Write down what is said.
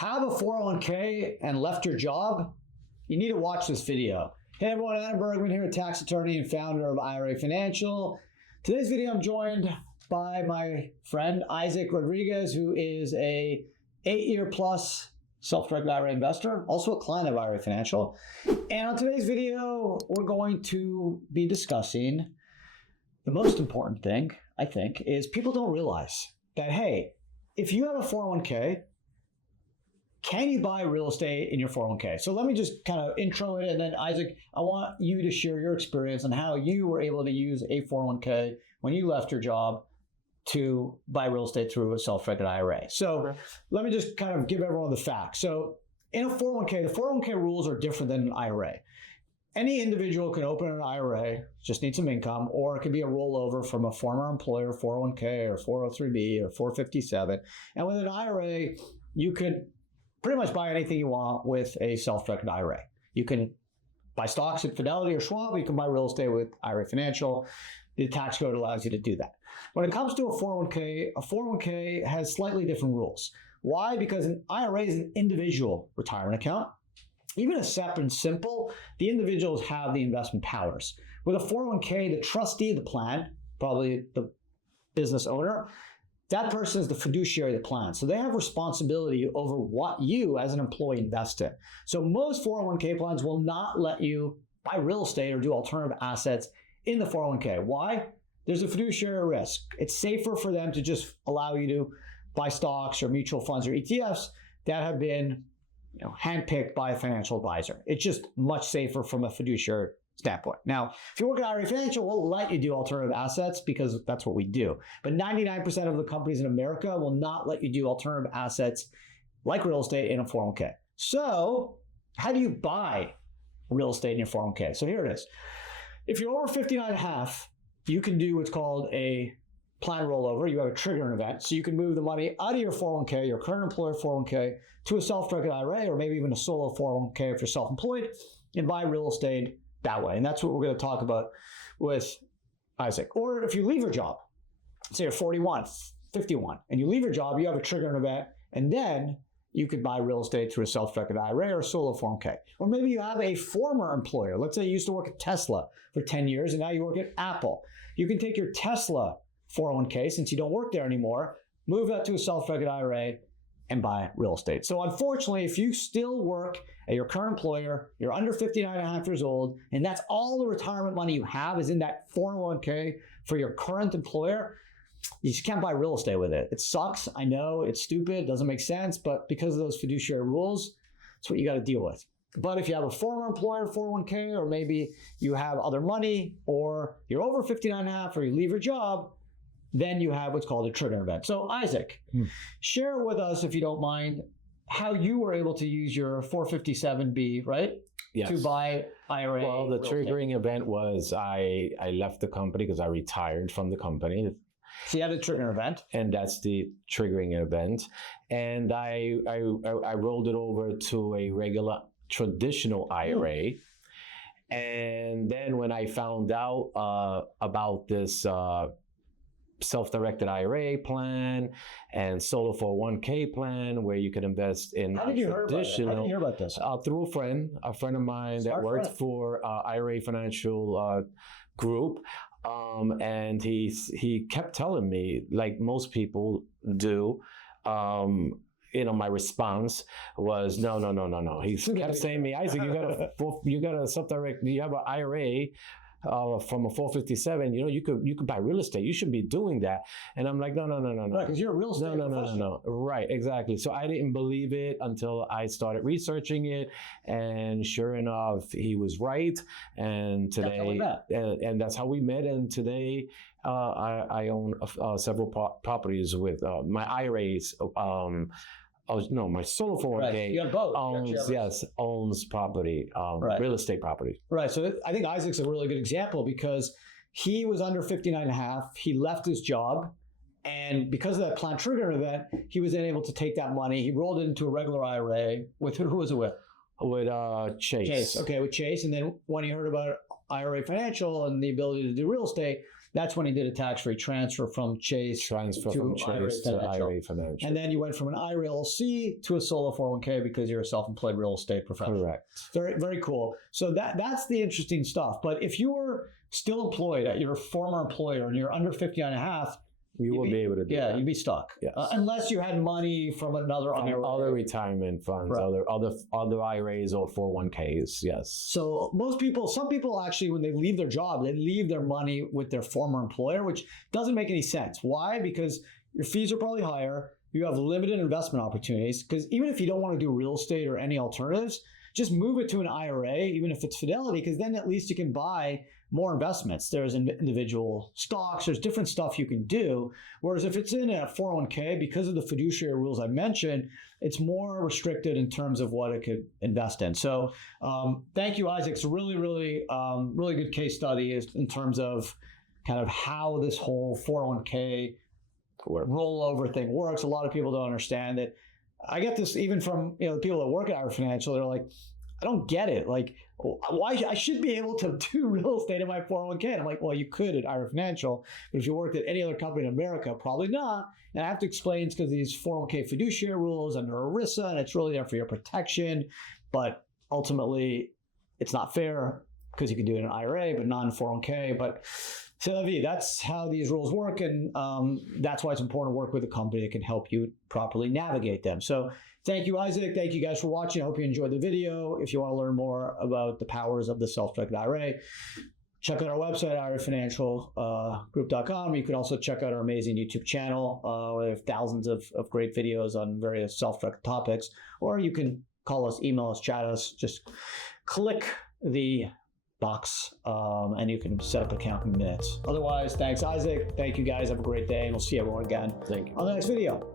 have a 401k and left your job? You need to watch this video. Hey everyone, Adam Bergman here, a tax attorney and founder of IRA Financial. Today's video I'm joined by my friend Isaac Rodriguez, who is a 8-year plus self-directed IRA investor, also a client of IRA Financial. And on today's video, we're going to be discussing the most important thing, I think, is people don't realize that, hey, if you have a 401k, can you buy real estate in your 401k? So let me just kind of intro it, and then Isaac, I want you to share your experience on how you were able to use a 401k when you left your job to buy real estate through a self-directed IRA. So let me just kind of give everyone the facts. So in a 401k, the 401k rules are different than an IRA. Any individual can open an IRA, just need some income, or it could be a rollover from a former employer 401k or 403b or 457. And with an IRA, you could pretty much buy anything you want with a self-directed IRA. You can buy stocks at Fidelity or Schwab. You can buy real estate with IRA Financial. The tax code allows you to do that. When it comes to a 401k has slightly different rules. Why? Because an IRA is an individual retirement account. Even a SEP and simple, the individuals have the investment powers. With a 401k, the trustee of the plan, probably the business owner, that person is the fiduciary of the plan. So they have responsibility over what you as an employee invest in. So most 401k plans will not let you buy real estate or do alternative assets in the 401k. Why? There's a fiduciary risk. It's safer for them to just allow you to buy stocks or mutual funds or ETFs that have been handpicked by a financial advisor. It's just much safer from a fiduciary standpoint. Now, if you work at IRA Financial, we'll let you do alternative assets because that's what we do. But 99% of the companies in America will not let you do alternative assets like real estate in a 401k. So how do you buy real estate in your 401k? So here it is. If you're over 59 and a half, you can do what's called a plan rollover. You have a triggering event. So you can move the money out of your 401k, your current employer 401k, to a self-directed IRA or maybe even a solo 401k if you're self-employed, and buy real estate that way. And that's what we're going to talk about with Isaac. Or if you leave your job, say you're 41, 51, and you leave your job, you have a triggering event, and then you could buy real estate through a self-directed IRA or a solo 401k. Or maybe you have a former employer. Let's say you used to work at Tesla for 10 years and now you work at Apple. You can take your Tesla 401k, since you don't work there anymore, move that to a self-directed IRA and buy real estate. So unfortunately, if you still work at your current employer, you're under 59 and a half years old, and that's all the retirement money you have is in that 401k for your current employer, you just can't buy real estate with it. It sucks. I know it's stupid. It doesn't make sense. But because of those fiduciary rules, it's what you got to deal with. But if you have a former employer 401k, or maybe you have other money, or you're over 59 and a half, or you leave your job, then you have what's called a trigger event. So Isaac, share with us, if you don't mind, how you were able to use your 457B, right? Yes. To buy IRA. Well, the triggering event was I left the company because I retired from the company. So you had a trigger event. And that's the triggering event. And I rolled it over to a regular traditional IRA. And then when I found out about this self-directed IRA plan and solo 401k plan where you can invest in How did you hear about this? Through a friend of mine that worked for IRA Financial group. And he kept telling me, like most people do, my response was no. He kept saying to me, Isaac, you got a self-direct, you have an IRA from a 457, you could buy real estate. You should be doing that. And I'm like, no. Right, because you're a real estate professional. No. Right, exactly. So I didn't believe it until I started researching it, and sure enough, he was right. And today, that's how we met. And today, I own several properties with my IRAs. My solo 401k right. You have both. owns property, real estate property. Right. So I think Isaac's a really good example because he was under 59 and a half. He left his job. And because of that plan trigger event, he was then able to take that money. He rolled it into a regular IRA with who was it with? With Chase. Okay, with Chase. And then when he heard about IRA Financial and the ability to do real estate, That's when he did a tax-free transfer from Chase to IRA Financial. And then you went from an IRA LLC to a solo 401k because you're a self-employed real estate professional. Correct. Very, very cool. So that's the interesting stuff. But if you were still employed at your former employer and you're under 50 and a half, you will be able to do that. You'd be stuck. Yes. Unless you had money from another other retirement funds, right. other IRAs or 401ks, yes. So some people actually, when they leave their job, they leave their money with their former employer, which doesn't make any sense. Why? Because your fees are probably higher. You have limited investment opportunities. Because even if you don't want to do real estate or any alternatives, just move it to an IRA, even if it's Fidelity, because then at least you can buy more investments. There's individual stocks, there's different stuff you can do. Whereas if it's in a 401k, because of the fiduciary rules I mentioned, it's more restricted in terms of what it could invest in. So thank you, Isaac. It's a really, really, really good case study in terms of kind of how this whole 401k rollover thing works. A lot of people don't understand it. I get this even from the people that work at IRA Financial. They're like, I don't get it. Like, why I should be able to do real estate in my 401k. And I'm like, well, you could at IRA Financial, but if you worked at any other company in America, probably not. And I have to explain it's because these 401k fiduciary rules under ERISA, and it's really there for your protection. But ultimately, it's not fair because you can do it in an IRA, but not in 401k. But that's how these rules work, and that's why it's important to work with a company that can help you properly navigate them. So thank you, Isaac. Thank you guys for watching. I hope you enjoyed the video. If you want to learn more about the powers of the self-directed IRA, check out our website, irafinancialgroup.com. You can also check out our amazing YouTube channel. We have thousands of great videos on various self-directed topics, or you can call us, email us, chat us. Just click the box and you can set up an account in minutes. Otherwise, thanks, Isaac. Thank you guys. Have a great day, and we'll see everyone again Thank you. on the next video.